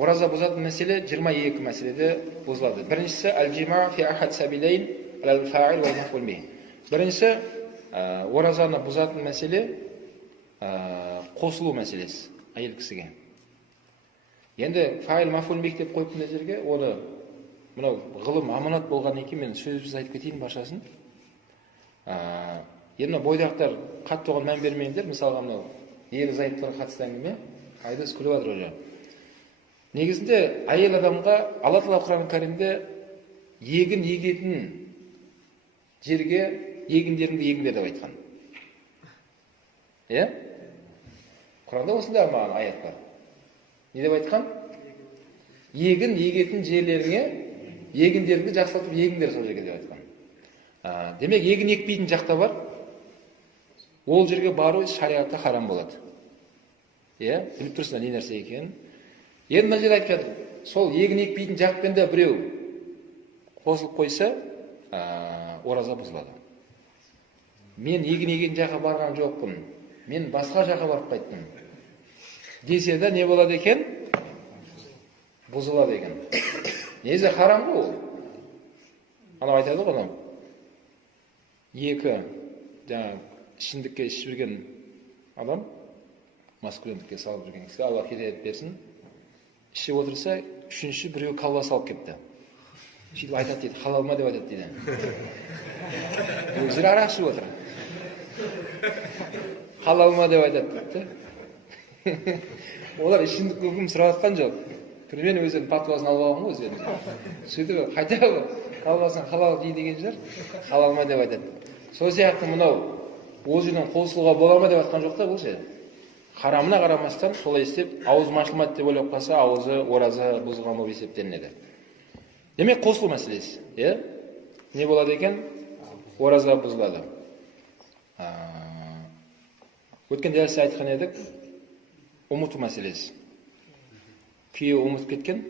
Ораза бұзатын мәселе 22 мәселеде бұзылады. Біріншісі әл-жима фи ахад сабилейн әл-фаил уәл мафул бих. Бірінші оразаны бұзатын мәселе қосылу мәселесі әйел кісіге. Енді фаил мафул бих деп қойып мына жерге, оны мынау ғылым аманат болғаннан кейін мен сөзсіз айтып кетейін баршасын. Енді бойдақтар қатты оған мән бермеңдер. Мысалға мынау ерлі зайыптыларға қатысты әңгіме айдос күліп жатыр уже. Негізінде әйел адамға Алла Тағала Құран Кәрімде егін егетін жерге егіндеріңді егіңдер деп айтқан. Иә? Құранда осындай маған аят бар. Не деп айтқан? Егін егетін жерлеріңе егіндеріңді жақсылатып егіңдер сол жерге деп айтқан. Демек, егін екпейтін жақта бар, ол жерге бару шариғатта харам болады. Иә? Біліп тұрсыңдар не нәрсе екенін. Енді мына жерде айтып жатыр, сол егін екпейтін жақпен де біреу қосылып қойса, ораза бұзылады. Мен егін егетін жаққа барған жоқпын, мен басқа жаққа барып қайттым десе де не болады екен? Бұзылады екен. Несі харам ғой ол? Анау айтады ғой, екі жаңа ішімдікке ішіп жүрген адам, маскүлендікке салып жүрген кісі, Алла хидаят берсін, ішіп отырса, үшінші біреу колбаса алып кепті. Сөйтіп айтады дейді, халал ма деп айтады дейді. Өздері арақ ішіп отыр. Халал ма деп айтады дейді. Олар ішімдік үкім сұрап жатқан жоқ. Мен өздерінің патуасын алып алған ғой өздерінің. Сөйтіп қайта колбасын халал жей деген жер, халал ма деп айтады. Сол сияқты мынау ол жерден қосылуға бола ма деп айтқан жоқ та, бұл ше. Харамына қарамастан солай істеп, ауызым ашылмады деп ойлап қалса, аузы ораза бұзылған болып есептелінеді. Демек, қосылу мәселесі. Не болады екен? Ораза бұзылады. Өткен дәрісте айтқан едік, ұмыту мәселесі. Күйеуі ұмытып кеткен,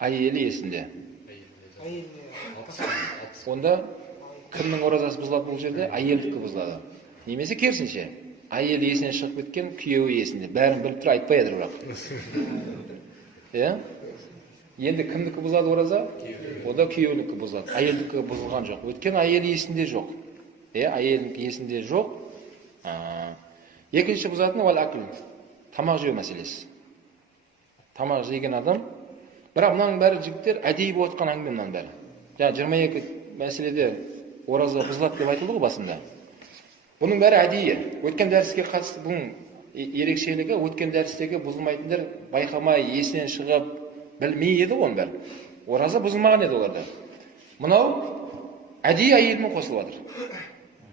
әйелі есінде. Онда кімнің оразасы бұзылады бұл жерде? Әйелдікі бұзылады. Немесе керісінше, әйелі есінен шығып кеткен, күйеуі есінде. Бәрін біліп тұр, айтпай еді бірақ. Енді кімдікі бұзылады ораза? Ода күйеуінікі бұзылады. Әйелдікі бұзылған жоқ. Өткен әйелі есінде жоқ. Әйелінікі есінде жоқ. Екінші бұзатын ол акл, тамақ жеу мәселесі. Тамақ жеген адам, бірақ мұның бәрі жігіттер әдейі болып отқан әңгіме мұның бәрі. 22 мәселеде ораза бұзылады деп айтылды ғой басында. Бұның бәрі әдейі. Өткен дәріске қатысты бұның ерекшелігі, өткен дәрістегі бұзылмайтындар байқамай, есінен шығып, білмей еді оның бәрі. Ораза бұзылмаған еді оларда. Мынау әдейі әйелмен қосылып жатыр.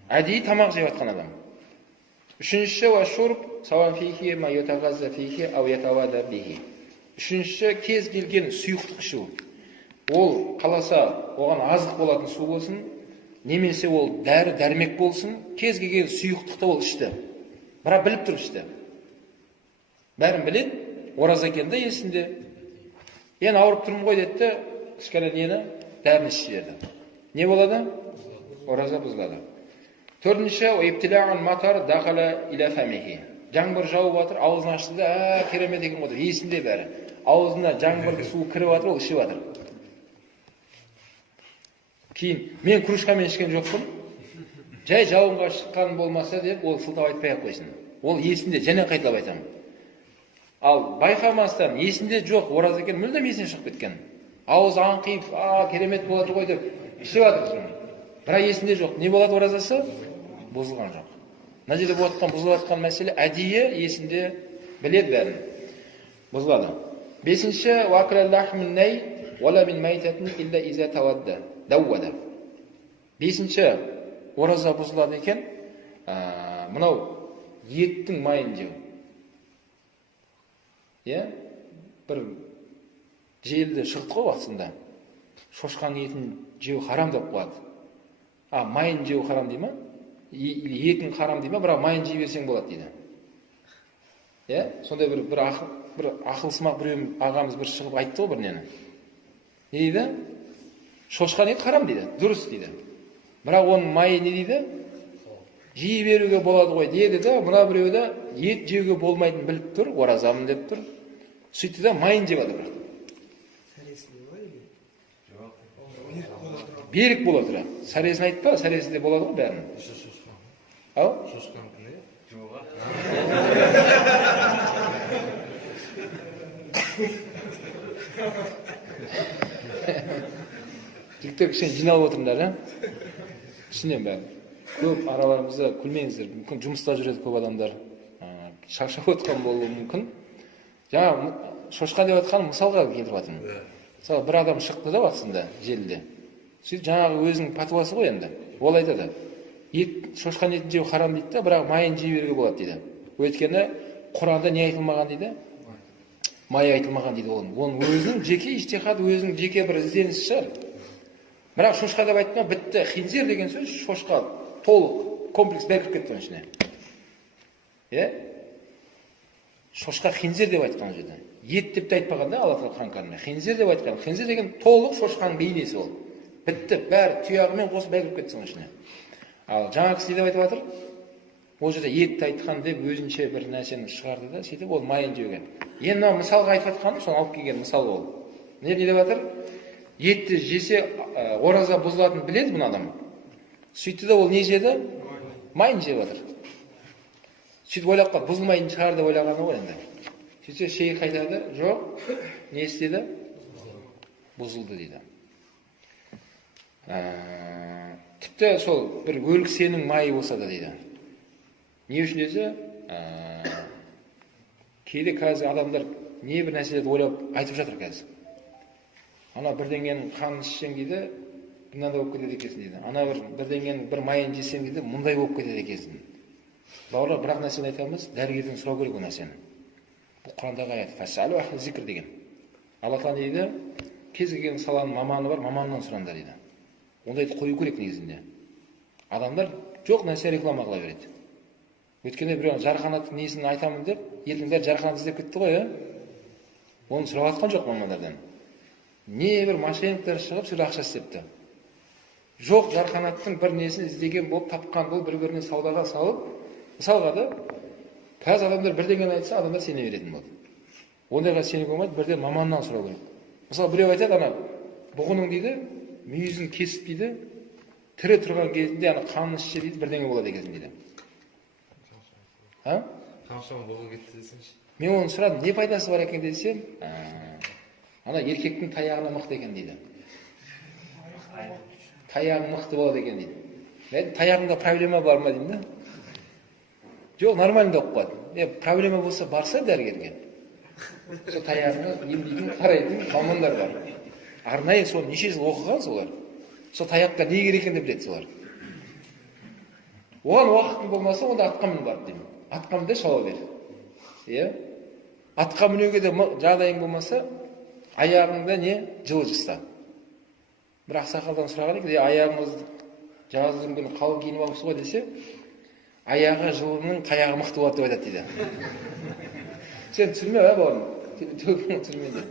Әдейі тамақ жеп жатқан адам. Үшінші кез келген сұйықтық ішу. Ол қаласа оған азық болатын су болсын, немесе ол дәрі дәрмек болсын, кез келген сұйықтықты ол ішті. Бірақ біліп тұр ішті. Бәрін біледі, ораза екенде есінде. Енді ауырып тұрмын ғой деді, кішкене нені дәріні ішіп жіберді. Не болады? Ораза бұзылады. Төртінші, жаңбыр жауып жатыр, аузын ашты да, керемет екен ғой, есінде бәрі. Аузына жаңбыр су кіріп жатыр, ол ішіп жатыр. Кейін, мен кружкамен ішкен жоқпын, жай жауынға шыққан болмаса деп, ол сылтау айтпай-ақ қойсын. Ол есінде, және қайталап айтамын. Ал байқамастан, есінде жоқ, ораза екен, мүлдем есіне шығып кеткен. Ауыз аңқиып, керемет болады ғой деп, ішіп жатыр. Бірақ есінде жоқ. Не болады оразасы? Бұзылған жоқ. Мына жерде бұзылып жатқан мәселе әдейі есінде біледі бәрін. Бұзылады. Бесінші, бесінші ораза бұзылады екен, мынау еттің майын жеу. Бір желді шықты ғой уақытысында. Шошқан етін жеу харам деп қояды. Майын жеу харам дей ма? Етін харам дей ма? Бірақ майын жей берсең болады дейді. Сондай бір ақылсымақ біреу ағамыз бір шығып айтты ғой бір нені. Не дейді? Шошқан ет харам дейді, дұрыс дейді. Бірақ оның майы не дейді? Жей беруге болады ғой деді де, мына біреуді ет жеуге болмайтын біліп тұр, оразамын деп тұр. Сөйтті да майын жеп алды. Берік бола тұра. Сәресін айтпа, сәресінде болады ғой бәрін. Ау? Жігіттер кішкене жиналып отырыңдар, түсінем бәрін. Көп араларымызда күлмеңіздер. Мүмкін жұмыста жүреді көп адамдар. Шаршап отқан болуы мүмкін. Жаңа шошқа деп отқан мысалға келтіріп жатырмын. Мысалы, бір адам шықты да уақытысында желіде. Сөйтіп жаңағы өзінің пәтуасы ғой енді. Ол айтады. Шошқан етін жеу харам дейді да, бірақ майын жей беруге болады дейді. Өйткені Құранда не айтылмаған дейді? Май айтылмаған дейді оның. Оның өзінің жеке иштихады, өзінің жеке бір ізденісі шығар. Бірақ шошқа деп айтма, бітті. Хинзир деген сөз шошқа толық комплекс бәрі кіріп кетті оның ішіне. Шошқа хинзир деп айтқан жерде. Ет деп те айтпаған да Алла Тағала Құран-кәрімде. Хинзир деп айтқан. Хинзир деген толық шошқаның бейнесі ол. Бітті, бәрі тұяғымен қосып бәрі кіріп кетті оның ішіне. Ал жаңа кісі деп айтып жатыр, ол жерде етті айтқан деп өзінше бір нәрсені шығарды да, сөйтіп ол майын жеуге. Енді мына мысалға айтып жатқаным, соны алып келген мысал ол. Не деп жатыр? Етті жесе ораза бұзылатынын біледі бұл адам. Сөйтті де ол не жеді? Майын жеп жатыр. Сөйтіп ойлап қалды, бұзылмайтын шығар деп ойлағаны ғой енді. Сөйтсе шейх айтады, жоқ, не істеді? Бұзылды дейді. Тіпті сол бір өліксенің майы болса да дейді. Не үшін десе, кейде қазір адамдар не бір нәрселерді ойлап айтып жатыр қазір. Ана бірдеңенің қанын ішсең дейді, мынандай болып кетеді екенсің дейді. Ана бірдеңенің бір майын жесең дейді, мұндай болып кетеді екенсің. Бауырлар, бірақ нәрсені айтамыз, дәрігерден сұрау керек ол нәрсені. Бұл Құрандағы аят, фасалу ахли зикр деген. Алла Тағала дейді, кез келген саланың маманы бар, маманнан сұраңдар дейді. Ондайды қою керек негізінде. Адамдар жоқ нәрсе реклама қыла береді. Өйткені біреу жарқанаттың несін айтамын деп, елдің бәрі жарқанат іздеп кетті ғой, оны сұрап жатқан жоқ мамандардан. Не бір мошенниктер шығып, сөйтіп ақша істепті. Жоқ жарқанаттың бір несін іздеген болып, тапқан болып, бір-біріне саудаға салып, мысалға да, қазір адамдар бірдеңені айтса, адамдар сене беретін болды. Ондайға сенуге болмайды, бірден маманнан сұрау керек. Мысалы, біреу айтады, ана бұғының дейді, мүйізін кесіп дейді, тірі тұрған кезінде ана қанын ішсе дейді, бірдеңе болады екенсің дейді. Қаншама бұғы кетті десеңші. Мен оны сұрадым, не пайдасы бар екен десем, ана еркектің таяғына мықты екен дейді. Таяғы мықты болады екен дейді. Мен таяғында проблема бар ма деймін да? Жоқ, нормально оқып қойды. Проблема болса барса дәрігерге. Сол таяғына емдейтін, қарайтын мамандар бар. Арнайы соны неше жыл оқыған солар. Сол таяққа не керек екенін біледі солар. Оған уақытың болмаса, онда атқа мін барып деймін. Атқа мінді шауа бер. Атқа мінуге де жағдайың болмаса, аяғыңда не? Жылы жыста. Бір ақсақалдан сұраған екен, аяғыңыз жаздың күні қалың киініп алыпсыз ғой десе, аяғы жылының қаяғы мықты болады деп айтады дейді. Сен түсірме бауырым. Түсірмейді.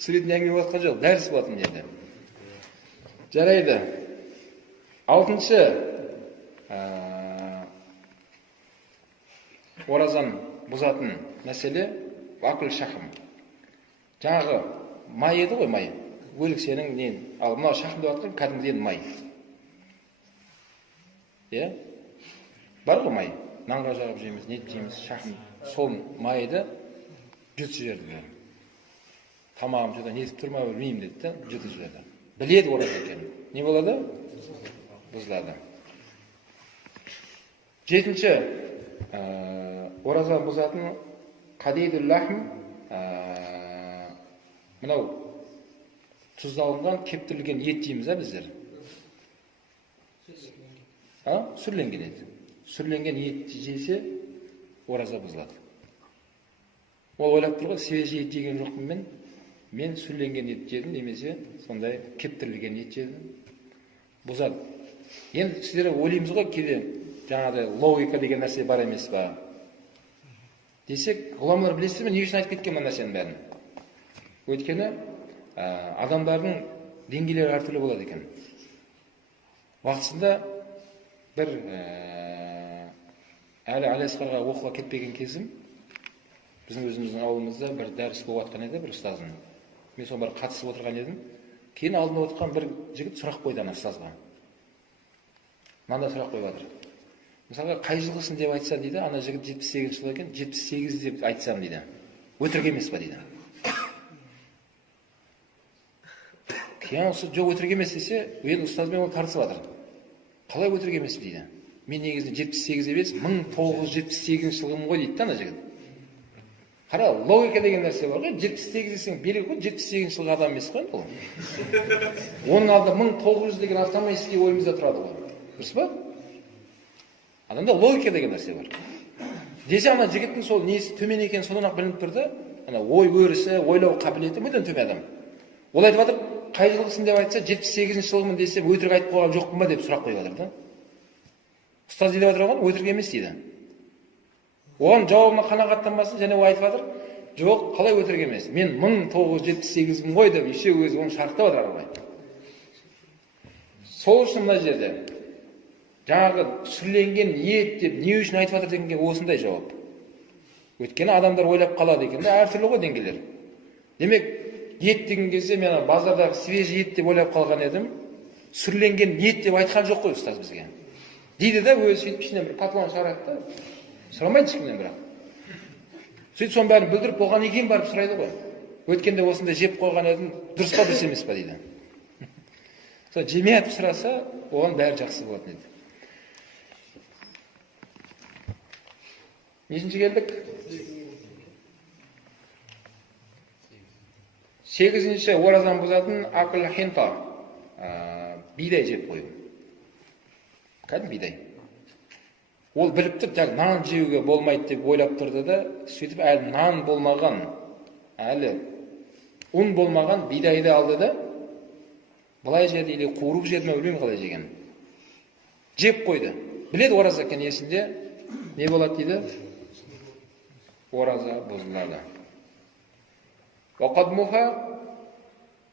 Түсіретін әңгіме болатқан жоқ, дәріс болатын жерде. Жарайды. 6-шы оразан бұзатын мәселе акл шахм. Жаңағы май еді ғой, май. Өлік сенің нен. Ал мынау шахм деп атқан кәдімгіден май. Бар ғой май. Нанға жағып жейміз, нет жейміз, шахм. Сол майды жұтсы жерді. Тамағым жөді, нетіп тұрма білмеймін деді да, жұты жіберді. Біледі ораза екенін. Не болады? Бұзылады. 7-ші ораза бұзатын қадидул лахм, мынау тұздалынған, кептірілген ет жейміз біздер. Сүрленген ет. Сүрленген ет жесе ораза бұзылады. Ол ойлап тұр ғой, свежий ет жеген жоқпын мен сүрленген ет жедім, немесе сондай кептірілген ет жедім. Бұзады. Енді сіздер ойлаймыз ғой, кейде жаңағыдай логика деген нәрсе бар емес па? Десек, ғұламалар білесіздер ме, не үшін айтып кеткен бұл нәрсенің бәрін? Өйткені адамдардың деңгейлері әртүрлі болады екен. Уақытысында бір әлі Әлиасқарға оқуға кетпеген кезім, Біздің өзіміздің ауылымызда бір дәріс болып жатқан еді, бір ұстаздың. Мен соған бір қатысып отырған едім. Кейін алдында отырған бір жігіт сұрақ қойды ана ұстазға. Мынандай сұрақ қойып жатыр. Мысалға, қай жылғысың деп айтса дейді, ана жігіт 78 жыл екен, 78 деп айтсам дейді. Өтірік емес па дейді. Кейін осы жоқ өтірік емес десе, енді ұстазбен ол тартысып жатыр. Қалай өтірік емес дейді. Мен негізінде 78 емес, 1978 жылғымын ғой дейді ана жігіт. Қара, логика деген нәрсе бар ғой, 78 десең белгі ғой, 78 жылғы адам емес қой ол. Оның алдында 1900 деген автоматически ойымызда тұрады ғой. Дұрыс па? Адамда логика деген нәрсе бар. Десе ана жігіттің сол несі төмен екені содан ақ білініп тұрды. Ана ой өрісі, ойлау қабілеті мүлдем төмен адам. Ол айтып жатыр, қай жылғысың деп айтса, 78 жылғымын десем, өтірік айтып қойған жоқпын ба деп сұрақ қойып жатыр да. Ұстаз деп жатыр оған, өтірік емес дейді. Оған жауабына қанағаттанбасын, және ол айтып жатыр, жоқ, қалай өтірік емес. Мен 1978-мін ғой деп, еще өзі оны шарттап жатыр ғой. Сол үшін мына жерде жаңағы сүрленген ниет деп не үшін айтып жатыр дегенге осындай жауап. Өйткені адамдар ойлап қалады екен, әртүрлі ғой деңгейлер. Демек, ет деген кезде мен базардағы свежий ет деп ойлап қалған едім, сүрленген ниет деп айтқан жоқ қой ұстаз бізге. Дейді да, өзі сөйтіп ішінен бір патлон шығарады да, сұрамайды ешкімнен бірақ. Сөйтіп соның бәрін бүлдіріп болған екен барып сұрайды ғой. Өткенде осындай жеп қойған едім, дұрыс па дұрыс емес па дейді. Сол жемей атып сұраса, оған бәрі жақсы болатын еді. Нешінші келдік? 8-ші оразаны бұзатын акл хинта, бидай жеп қою. Кәдім бидай. Ол біліп тұр, жаңағы нан жеуге болмайды деп ойлап тұрды да, сөйтіп әлі нан болмаған, әлі ұн болмаған бидайды алды да, былай жеді или қуырып жеді ме білмеймін қалай жеген. Жеп қойды. Біледі ораза екен есінде, не болады дейді? Ораза бұзылады. Вақадмуха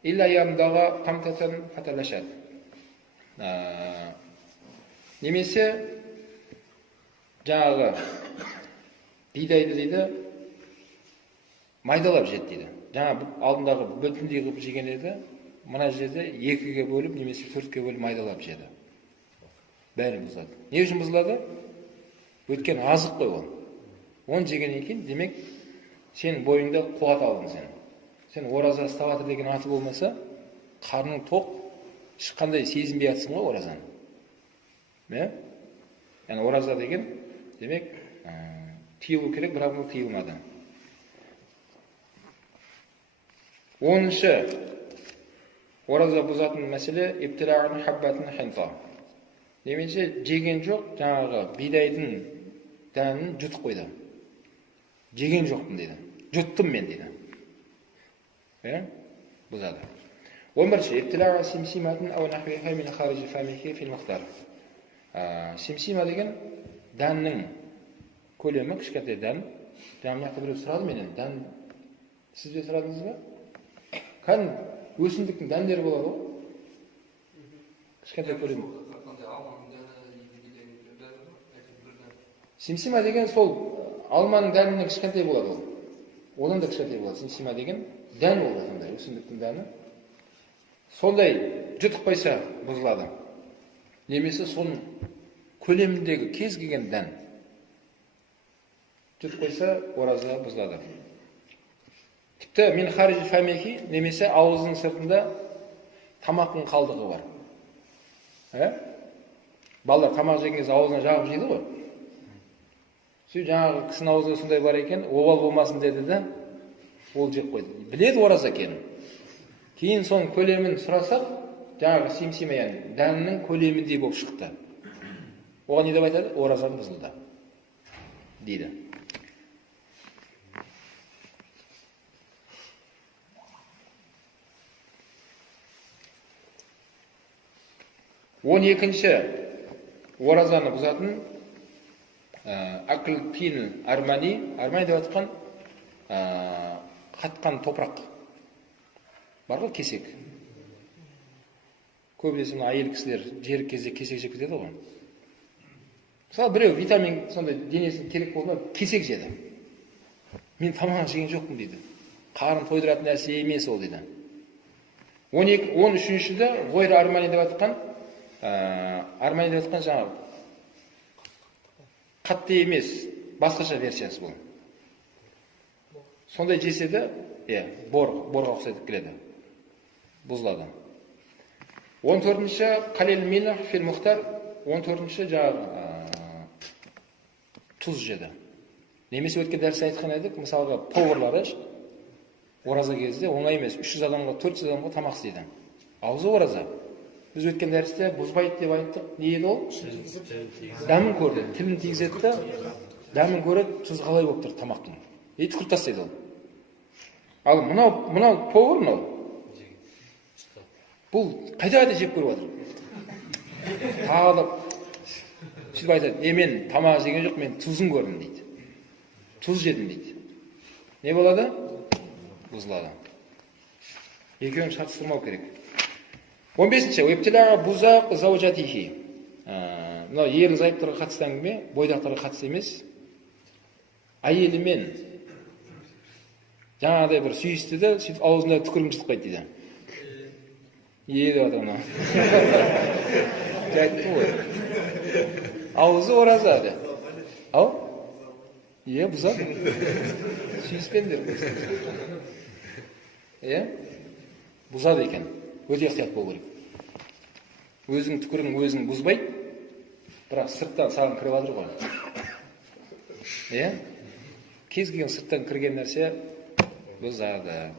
илля ямдаға қамтатын фаталашад. Немесе жаңағы бидайды дейді, майдалап жеді дейді. Жаңа алдындағы бүтіндей қылып жеген еді, мына жерде 2-ге бөліп, немесе 4-ге бөліп майдалап жеді. Бәрі бұзылады. Не үшін бұзылады? Өткен азық қой ол. Оны жеген екен, демек, сен бойыңда қуат алдың сен. Сен ораза ұстап жатыр деген аты болмаса, қарның тоқ, ешқандай сезінбей жатсың ғой оразаны. Яғни ораза деген, демек, тыйылу керек, бірақ бұл тыйылмады. 10-шы ораза бұзатын мәселе иптилағын хаббатын хинта. Немесе жеген жоқ, жаңағы бидайдың дәнін жұтып қойды. Жеген жоқпын дейді. Жұттым мен дейді. Бұзады. 11-ші иптилаға симсиматын ау нахвиха мин харижи фамихи фил мақтар. Симсима деген дәннің көлемі, кішкентай дән. Жаңа мына біреу сұрады менен, дән сіз де сұрадыңыз ба? Кәдімгі өсімдіктің дәндері болады ғой. Кішкентай көлемі. Симсима деген сол алманың дәнінен кішкентай болады ол. Одан да кішкентай болады. Симсима деген дән болады сондай, өсімдіктің дәні. Сондай жұтып қойса бұзылады. Немесе соның көлеміндегі кез келген дән жұтып қойса ораза бұзылады. Тіпті мен харижи фамихи, немесе ауыздың сыртында тамақтың қалдығы бар. Балалар тамақ жеген кезде аузына жағып жейді ғой. Сөй жаңағы кісінің аузында сондай бар екен, обал болмасын деді де, ол жеп қойды. Біледі ораза екенін. Кейін соның көлемін сұрасақ, жаңағы симсима, яғни дәннің көлеміндей болып шықты. Оған не деп айтады? Оразан бұзылды дейді. Он екінші оразаны бұзатын акл тин армани деп атқан қатқан топырақ бар ғой, кесек. Көбінесе әйел кісілер жер кезде кесек жеп кетеді ғой. Мысалы біреу витамин сондай денесіне керек болғанда кесек жеді. Мен тамақ жеген жоқпын дейді. Қарын тойдыратын нәрсе емес ол дейді. 13-шіде ғойр армани деп атқан, армани деп атқан жаңағы қатты емес, басқаша версиясы бұл. Сондай жесе де, борға ұқсайтып келеді. Бұзылады. 14-ші қалел минах фил мұхтар, 14-ші жаңағы тұз жеді. Немесе өткен дәрісте айтқан едік, мысалға поварлары ораза кезде оңай емес, 300 адамға, 400 адамға тамақ істейді. Аузы ораза. Біз өткен дәрісте бұзбайды деп айттық. Не еді ол? Дәмін көрді. Тілін тигізеді де, дәмін көреді, тұз қалай болып тұр тамақтың. Түкіріп тастайды ол. Ал мынау повар мынау. Бұл қайда жеп көріп отыр. Тағылып сөйтіп айтады, мен тамақ жеген жоқ, мен тұзын көрдім дейді. Тұз жедім дейді. Не болады? Бұзылады. Екеуін шатыстырмау керек. 15-ші. Уептилаға бузақ заужатихи. Мынау ерлі зайыптарға қатысты әңгіме, бойдақтарға қатысты емес. Әйелімен жаңағыдай бір сүйісті де, сөйтіп аузында түкірін жыртып қайды дейді. Еді адамына. Жайтты ғой. Аузы ораза де. Ау? Бұзады. Сүйіспендер. Бұзады екен. Өте ықтият болу керек. Өзің түкірің өзің бұзбайды, бірақ сырттан саған кіріп жатыр ғой. Кез келген сырттан кірген нәрсе бұзады.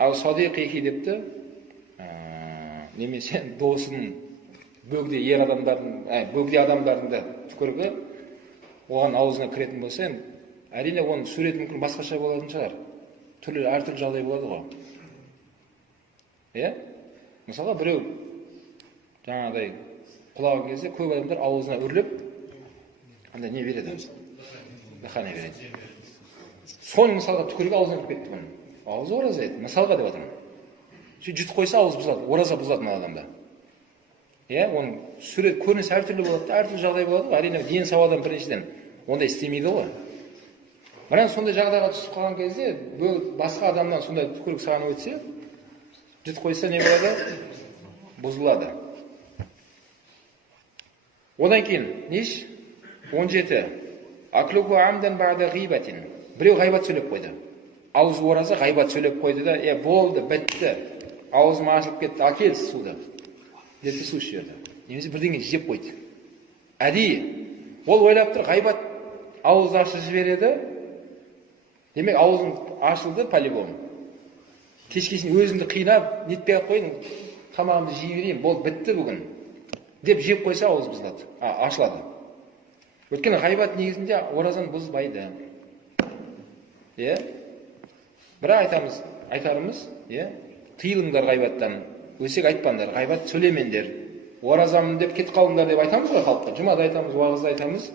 Ал садиқихи депті, немесе досын бөгде ер адамдардың, бөгде адамдардың да түкірігі оған аузына кіретін болса, әрине оның суреті мүмкін басқаша болатын шығар. Әртүрлі жағдай болады ғой. Мысалға біреу жаңағыдай құлаған кезде көп адамдар аузына үрлеп, не береді? Дәхане береді. Соның мысалға түкірігі аузына кіріп кетті бұның. Аузы ораза еді. Мысалға деп атырмын. Жұтып қойса ауыз бұзады, ораза бұзады мына адамда. Оның сурет көрінісі әртүрлі болады, әртүрлі жағдай болады. Әрине ден сау адам біріншіден ондай істемейді ғой. Бірақ сондай жағдайға түсіп қалған кезде, басқа адамнан сондай түкірік саған өтсе, жұтып қойса не болады? Бұзылады. Одан кейін неш? 17. Аклугу амдан бa'да ғибатин. Біреу ғайбат сөйлеп қойды. Аузы ораза ғайбат сөйлеп қойды да, болды, бітті. Аузым ашылып кетті, әкел суды. Депті су ішерді. Немесе бірдеңе жеп қойды. Әдейі. Ол ойлап тұр, ғайбат ауыз ашып жібереді. Демек, аузым ашылды по-любому. Кешкесін өзімді қинап, нетпей ақ қойын, тамағымды жей берейін, болды, бітті бүгін. Деп жеп қойса ауыз бұзылады, ашылады. Өйткені ғайбат негізінде оразаны бұзбайды. Бірақ айтарымыз, тыйылыңдар ғайбаттан, өсек айтпаңдар, ғайбат сөйлемеңдер. Оразамын деп кетіп қалыңдар деп айтамыз ғой халыққа. Жұмада айтамыз, уағызда айтамыз.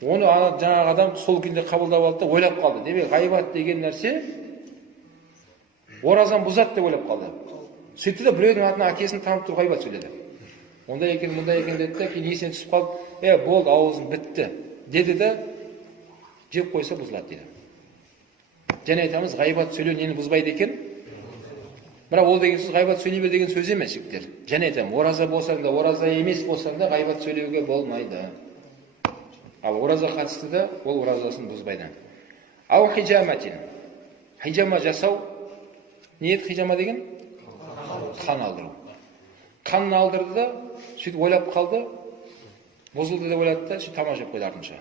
Оны жаңағы адам сол күнде қабылдап алды да ойлап қалды. Демек, ғайбат деген нәрсе оразан бұзады деп ойлап қалды. Сөйтті де біреудің атына әкесін танып тұр ғайбат сөйледі. Ондай екен, мұндай екен деді де, кейін есіне түсіп қалды. Болды, аузым бітті. Деді де, жеп қойса бұзылады дейді. Және айтамыз, ғайбат сөйлеу нені бұзбайды екен? Бірақ ол деген сөз ғайбат сөйлейбе деген сөз емес, жігіттер. Және айтамын, ораза болсаң да, ораза емес болсаң да ғайбат сөйлеуге болмайды. Ал ораза қатысты да, ол оразасын бұзбайды. Ау хижаматин. Хижама жасау. Не еді хижама деген? Қан алдыру. Қанын алдырды да, сөйтіп ойлап қалды, бұзылды деп ойлады да, сөйтіп тамақ жеп қойды артынша.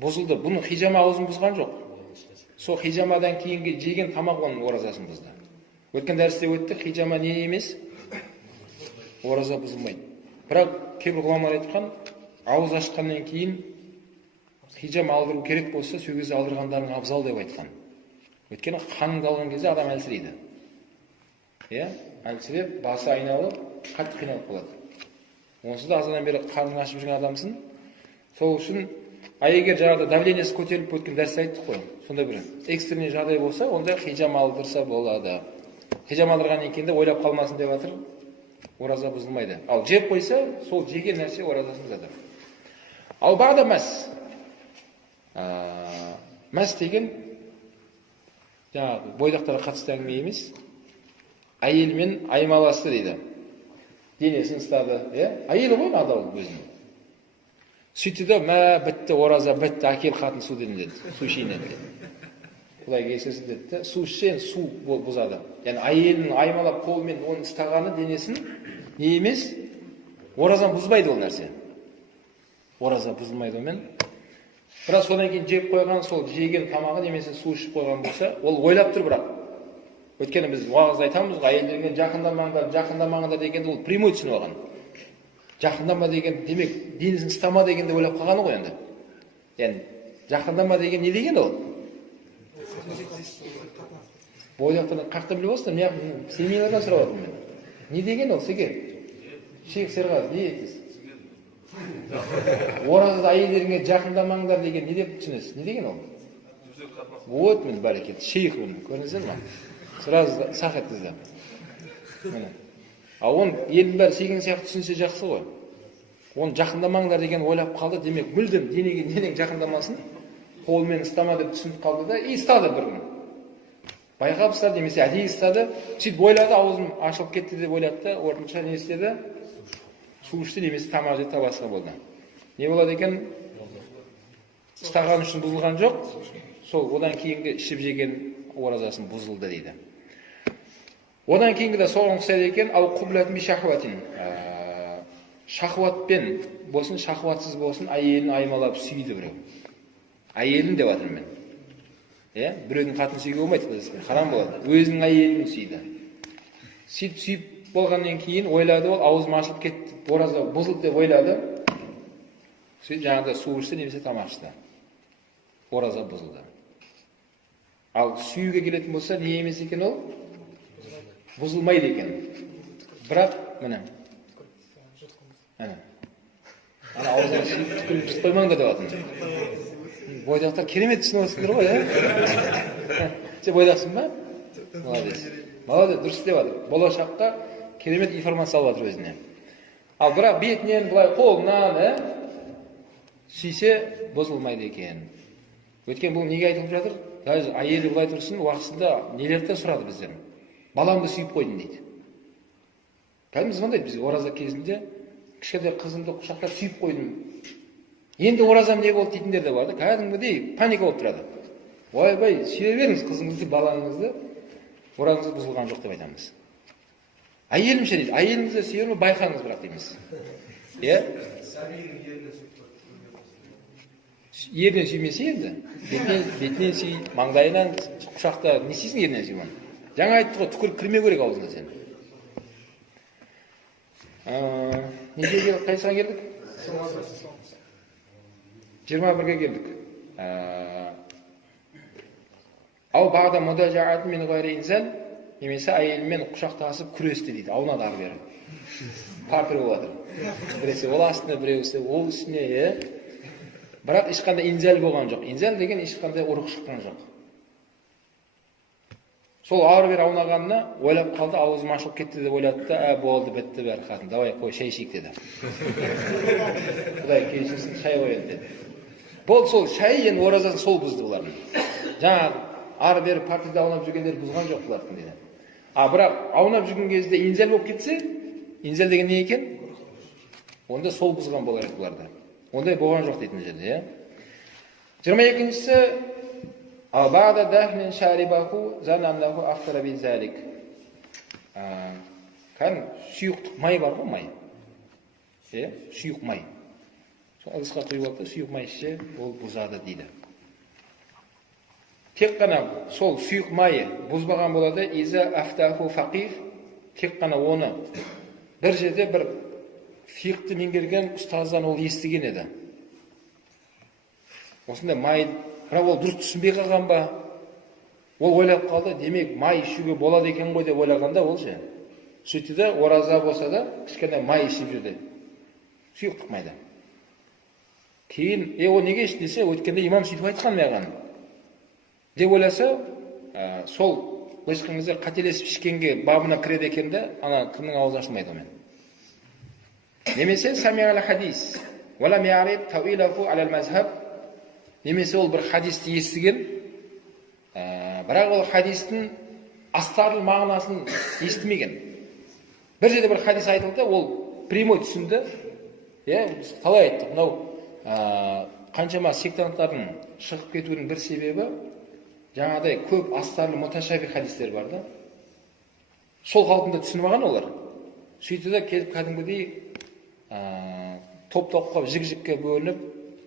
Бұзылды. Бұның хижама аузын бұзған жоқ. Сол хижамадан кейінгі жеген тамақ оның оразасын бұзды. Өткен дәрісте өтті, хижама не емес? Ораза бұзылмайды. Бірақ кейбір ғұламалар айтқан, ауыз ашқаннан кейін хижама алдыру керек болса, сол кезде алдырғандардың абзал деп айтқан. Өйткені қаныңды алған кезде адам әлсірейді. Әлсіреп, басы айналып, қатты қиналып қалады. Онсыз да азадан бері қарның ашып жүрген адамсың. Сол үшін, егер жаңағыда давлениесі көтеріліп өткен дәрісте айттық қой. Сонда бір экстренный жағдай болса, онда хижама алдырса болады. Хижама алдырғаннан кейін де ойлап қалмасын деп жатыр, ораза бұзылмайды. Ал жеп қойса, сол жеген нәрсе оразасын бұзады. Ал бағда мәс. Мәс деген жаңағы бойдақтарға қатысты әңгіме емес. Әйелмен аймаласты дейді. Денесін ұстады, әйелі ғой мада ол өзінің. Сөйтті де, бітті, ораза бітті, әкел қатын су деді, су ішейін деді. Құдай кешірсін деді, су ішсең су бұзады. Яғни әйелін аймалап қолмен оның ұстағаны денесін не емес, оразан бұзбайды ол нәрсе. Ораза бұзылмайды омен. Бірақ содан кейін жеп қойған, сол жеген тамағы немесе су ішіп қойған болса, ол ойлап тұр бірақ. Өйткені біз уағызда айтамыз, әйелдерге жақындамаңдар дегенде ол прямой түсініп алған. Жақындама деген, демек, денесін ұстама дегенде ойлап қалғаны ғой енді. Яғни, жақындама деген не деген ол? Бойдақтардан қақта біліп olsun, мен семьялардан сұрап жатырмын мен. Не деген ол, Секер? Шейх Серғаз, не етесіз? Оразада әйелдеріңе жақындамаңдар деген не деп түсінесіз? Не деген ол? Вот мен бәрекет, шейх оны, көрдіңіздер ме? Сразу сақ еткізді. А он елдің бәрі сеген сияқты түсінсе жақсы ғой. Оны жақындамаңдар деген ойлап қалды, демек мүлдем денең жақындамасын, қолмен ұстама деп түсініп қалды да, ұстады бір күн. Байқап ұстады, немесе әдейі ұстады, сөйтіп ойлады, аузым ашылып кетті деп ойлады да, ортынша не істеді? Су ішті, немесе тамақ жеді, басқа болды. Не болады екен? Ұстаған үшін бұзылған жоқ, сол одан кейінгі ішіп жеген оразасын бұзылды дейді. Одан кейінгі де соған ұқсайды екен, ал құблатын би шахуатин. Шахуатпен болсын, шахуатсыз болсын, әйелін аймалап сүйді біреу. Әйелін деп жатырмын мен. Біреудің қатын сүйге болмайды, харам болады. Өзінің әйелін сүйді. Сүйіп болғаннан кейін ойлады, ол аузым ашылып кетті, ораза бұзылды деп ойлады. Сөйтіп жаңағыда су ішті, немесе тамақ ішті. Ораза бұзылды. Ал сүйуге келетін болса, не емес екен ол? Бұзылмайды екен. Бірақ, міне. Ана аузына түкіріп түк қоймаңдар деп жатырмын. Бойдақтар керемет түсініп отырсыңдар ғой, Сен бойдақсың ба? Молодец. Молодец, дұрыс деп жатыр. Болашаққа керемет информация алып жатыр өзіне. Ал бірақ бетінен, былай қолынан, сүйсе бұзылмайды екен. Өткен бұл неге айтылып жатыр? Даже әйелі былай тұрсын, уақытысында нелерді сұрады біздер. Баламды сүйіп қойдың дейді. Кәдімгі звондайды бізге ораза кезінде, кішкентай қызымды құшақтап сүйіп қойдым. Енді оразам не болды дейтіндер де барды. Кәдімгідей паника болып тұрады. Ойбай, сүйе беріңіз қызыңызды, балаңызды, оразаңыз бұзылған жоқ деп айтамыз. Әйелімше дейді, әйеліңізді сүйер ме, байқаңыз бірақ дейміз. Ерінен сүймесе енді, бетінен сүй, маңдайынан құшақта не істейсің ерінен сүймін? Жаңа айтты ғой, түкір кірме керек аузына сен. Неге қайсыған келдік? 21-ге келдік. Ау бағда мұдажаатын мен ғайры инзәл, немесе әйелімен құшақтасып күресті дейді, аунады ары бері. Парпір болады. Біресе ол астына, біреусі ол үстіне, бірақ ешқандай инзәл болған жоқ. Инзәл деген ешқандай ұрық шыққан жоқ. Сол ары бері аунағанына ойлап қалды, аузым ашылып кетті деп ойлады да, болды, бітті бәрі қатын, давай қой, шай ішейік деді. Құдай кешірсін, шай қояды деді. Болды, сол шай енді оразасын сол бұзды бұлардың. Жаңағы ары бері партияда аунап жүргендер бұзған жоқ бұлардың деді. Бірақ аунап жүрген кезде инзәл болып кетсе, инзәл деген не екен? Онда сол бұзған болар еді бұларды. Ондай болған жоқ дейтін жерде. 22-шісі Абада дахмин шарибаху зананнаху афтара бин залик. Кәдімгі сүйықтық май бар ғой, май. Сүйық май. Ыдысқа құйып алды, сүйік май ішсе, ол бұзады дейді. Тек қана сол сүйік майы бұзбаған болады, иза афтаху фақих, тек қана оны бір жерде бір фиқті меңгерген ұстаздан ол естіген еді. Осындай май, бірақ ол дұрыс түсінбей қалған ба? Ол ойлап қалды, демек май ішуге болады екен ғой деп ойлағанда ол ше. Сөйтті де ораза болса да кішкене май ішіп жүрді. Сүйіктік майда. Кейін, о неге ішті десе, өткенде имам сөйтіп айтқан маған. Деп ойласа, сол былайша қателесіп ішкенге бабына кіреді екен де, ана кімнің аузы ашылмайды омен. Немесе самиғал хадис. Валам яриб тауилафу алал мазхаб. Немесе ол бір хадисті естіген, бірақ ол хадистің астарлы мағынасын естімеген. Bir жерде бір хадис айтылды, ол прямой түсінді. Қалай айттық? Мынау қаншама сектанттардың шығып кетуінің бір себебі жаңағыдай көп астарлы муташаби хадистер бар да. Сол қалпында түсініп алған олар. Сөйтті де келіп кәдімгідей топ-топқа, жік-жікке бөлініп,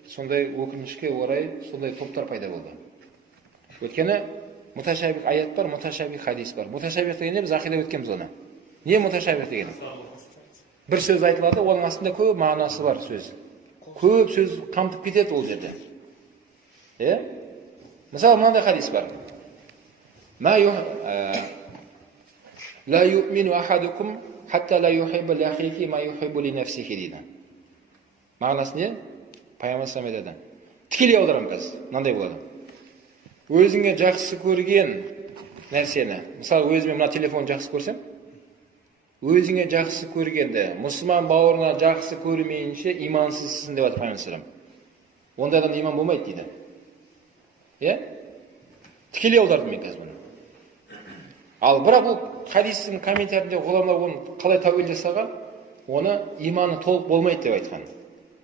сондай өкінішке орай сондай топтар пайда болды. Өйткені муташабих аят бар, муташабих хадис бар. Муташабих дегенде біз ақида өткенбіз оны. Не муташабих деген? Бір сөз айтылады, оның астында көп мағынасы бар сөз. Көп сөз қамтып кетеді ол жерде. Мысалы, мынандай хадис бар. Ла ю'мину ахадукум хатта ла юхиббу ли ахихи ма юхиббу ли нафсихи дейді. Мағынасы не? Пайғамбар айтады. Тікелей аударамын қазір. Мынандай болады. Өзіңе жақсы көрген нәрсені, мысалы, өзіме мына телефон жақсы көрсем, өзіңе жақсы көргенді, мұсылман бауырына жақсы көрмейінше имансызсың деп айтып Пайғамбар. Ондай адам иман болмайды дейді. Тікелей аудардым мен қазір бұны. Ал бірақ бұл хадистің комментарінде ғұламалар оны қалай тәуел жасаған, оны иманы толық болмайды деп айтқан.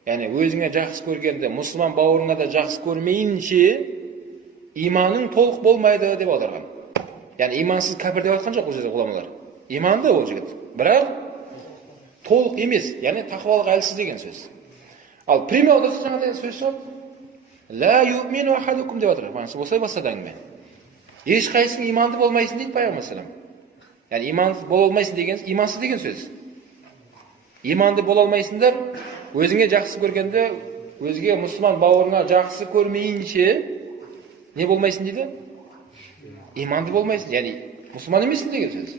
Яғни өзіңе жақсы көргенді, мұсылман бауырына да жақсы көрмейінше иманың толық болмайды деп аударған. Яғни имансыз кәпір деп айтқан жоқ бұл жерде ғұламалар. Иманды ол жігіт, бірақ толық емес, яғни тақуалық әлсіз деген сөз. Ал прямой аударса жаңағыдай сөз шығады. Ла ю'мину ахадукум деп отыр. Осылай бастады әңгіме. Ешқайсың иманды болмайсың дейді Пайғамбар. Яғни имансыз бола алмайсың деген, имансыз деген сөз. Иманды бола алмайсыңдар, өзіңе жақсы көргенде, өзге мұсылман бауырына жақсы көрмейінше не болмайсың дейді? Иманды болмайсың, яғни мұсылман емессің деген сөз.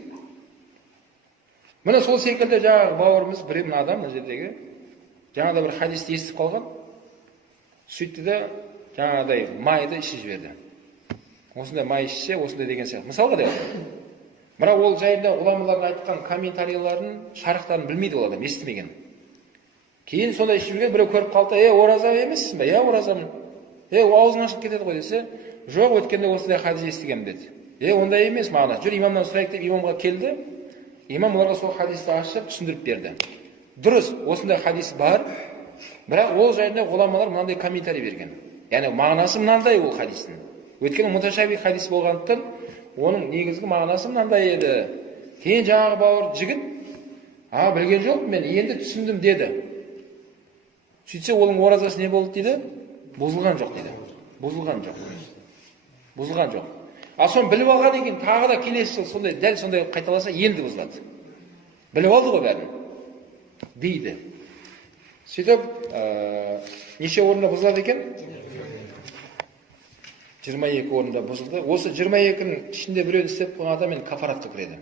Міне сол секілді жаңағы бауырымыз, бір мына адам мына жердегі жаңағыда бір хадисті естіп қалған. Сөйтті де жаңағыдай майды ішіп жіберді. Осындай май ішсе, осындай деген сияқты. Мысалға деп отыр. Бірақ ол жайында ғұламалардың айтқан комментарияларын, шарықтарын білмейді ол адам, естімеген. Кейін сондай ішіп жүрген біреу көріп қалды, ораза емессің бе? Оразамын. Аузың ашып кетеді ғой десе, жоқ, өткенде осындай хадис естігем деді. Ондай емес мағына. Жүр имамнан сұрайық деп имамға келді. Имам оларға сол хадисті ашып түсіндіріп берді. Дұрыс, осындай хадис бар, бірақ ол жайында ғұламалар мынандай комментарий берген. Яғни мағынасы мынандай ол хадистің. Өйткені муташаби хадис болғандықтан, оның негізгі мағынасы мынандай еді. Кейін жаңағы бауыр жігіт, білген жоқ, мен енді түсіндім деді. Сөйтсе, оның оразасы не болды дейді? Бұзылған жоқ дейді. Бұзылған жоқ. Ал соны біліп алған екен, тағы да келесі жыл сондай, дәл сондай қайталаса, енді бұзылады. Біліп алды ғой бәрін. Дейді. Сөйтіп, неше орында бұзылады екен? 22 орында бұзылды. Осы 22-ның ішінде біреуді істеп қойған адам мен кафаратқа кіреді.